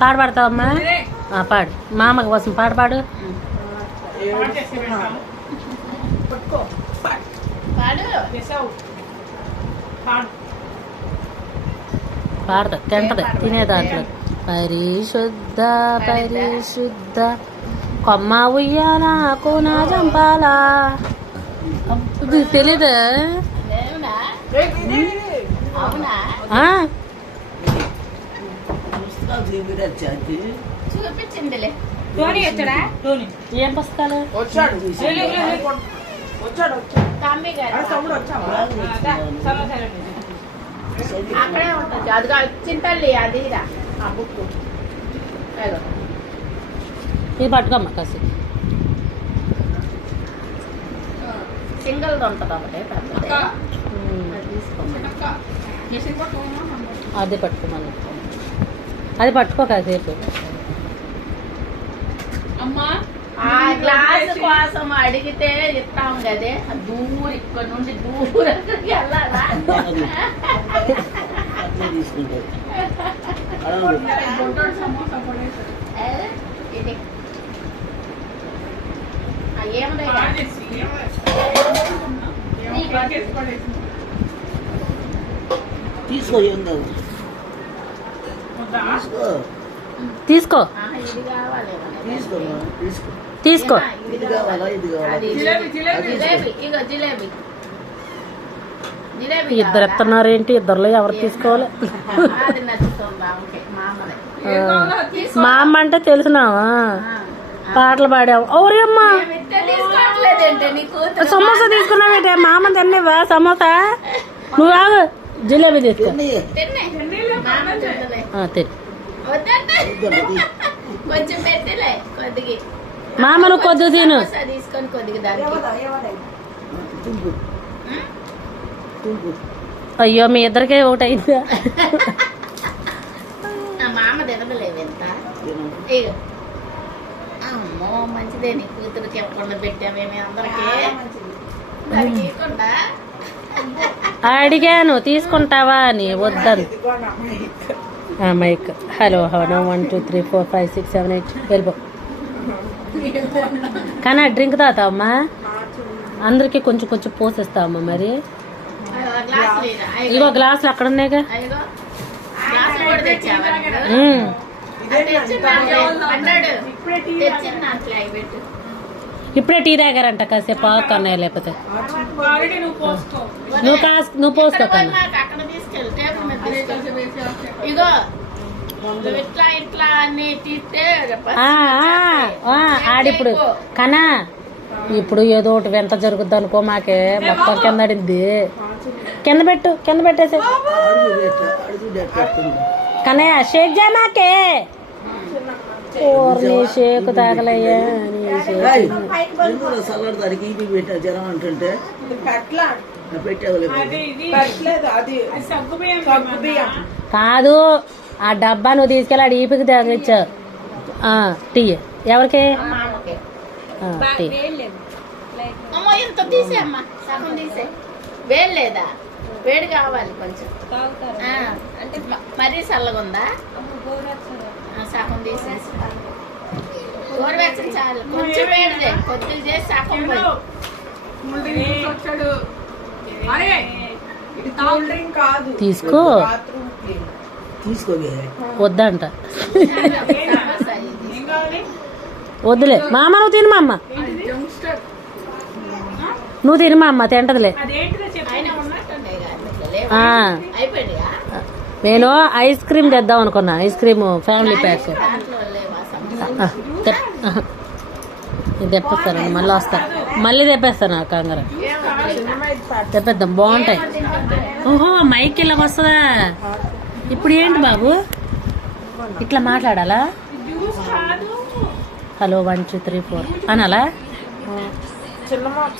పాట పాడతావమ్మా? పాడు. మా అమ్మకి కోసం పాట పాడు. పాడతా తింటది తినే దాంట్లో. పరిశుద్ధ పరిశుద్ధ కొమ్మ ఉయ్యాలా కోనా చంపాలా. తెలీదా? చూపించిందిలే. ఏం పుస్తకాలు? అక్కడే ఉంటుంది. అది చింతల్లి అది ఆ బుక్ ఇది పట్టుకోమ్మా కాసి. సింగిల్ ఉంటుంది ఒకటే. అది పట్టుకోమని. అది పట్టుకో కాసేపు. ఆ గ్లాస్ కోసం అడిగితే ఇస్తాం కదే. దూరం ఇక్కడ నుండి దూరం వెళ్ళాలా? తీసుకో. తీసుకో. తీసుకో. ఇద్దరు ఎత్తున్నారేంటి? ఇద్దరులో ఎవరు తీసుకోవాలి? మా అమ్మ అంటే తెలిసినావా? పాటలు పాడావు. ఓరియమ్మా సమోసా తీసుకున్నావేంటే? మా అమ్మ తిన్నావా సమోసా? నువ్వు రాగు. జిలేబీ తీసుకో. మా అమ్మ నువ్వు కొద్దిగా తిను. తీసుకొని కొద్దిగా అయ్యో మీ ఇద్దరికే ఒకటి అయిందా? మామ తినలేవు ఎంత. అమ్మో మంచిదే. నీ కూతురు చెప్పకుండా పెట్టామేమి అందరికీ. అడిగాను తీసుకుంటావా అని. వద్దని. మైక్. హలో 1 2 3 4 5 6 7 8 వెళ్ళిపో. కానీ డ్రింక్ తాగుతావమ్మా? అందరికి కొంచెం కొంచెం పోసేస్తావమ్మా. మరి ఇగో గ్లాసులు అక్కడ ఉన్నాయిగా. ఇప్పుడే టీ తాగారంట. కాసేపు ఆకు అన్నయ్య. లేకపోతే నువ్వు పోసుకో. ఆడిప్పుడు కనా ఇప్పుడు ఏదో ఒకటి వెంట జరుగుద్ది అనుకో. మాకే మొత్తం కింద అడింది. కింద పెట్టు. కింద పెట్టేసే కనయ్య. షేక్ జా మాకే. నీ షేక్ తాగలయ్యా. కాదు ఆ డబ్బా నువ్వు తీసుకెళ్ళి ఆడ ఈపికి తాగిచ్చావు. టీ ఎవరికి? టీ వేయలేదా? వేడి కావాలి కొంచెం. మరీ చల్లగా ఉందా? సగం తీసేసి గోరువెచ్చని చాలు. కొంచెం వేడిదే. కొద్దిగా చేసి సగం తీసుకో. వద్దంట. వద్దులే మామ. నువ్వు తిను మా అమ్మ. నువ్వు తిను మా అమ్మ. తింటదిలే. నేను ఐస్ క్రీమ్ తెద్దాం అనుకున్నా. ఐస్ క్రీమ్ ఫ్యామిలీ ప్యాక్ తెప్పిస్తానండి. మళ్ళీ వస్తా. మళ్ళీ తెప్పేస్తాను. కంగారు తెప్పేద్దాం. బాగుంటాయి. ఓహో మైక్ ఇలాగ వస్తుందా? ఇప్పుడు ఏంటి బాబు ఇట్లా మాట్లాడాలా? హలో 1 2 3 4 అనాలా?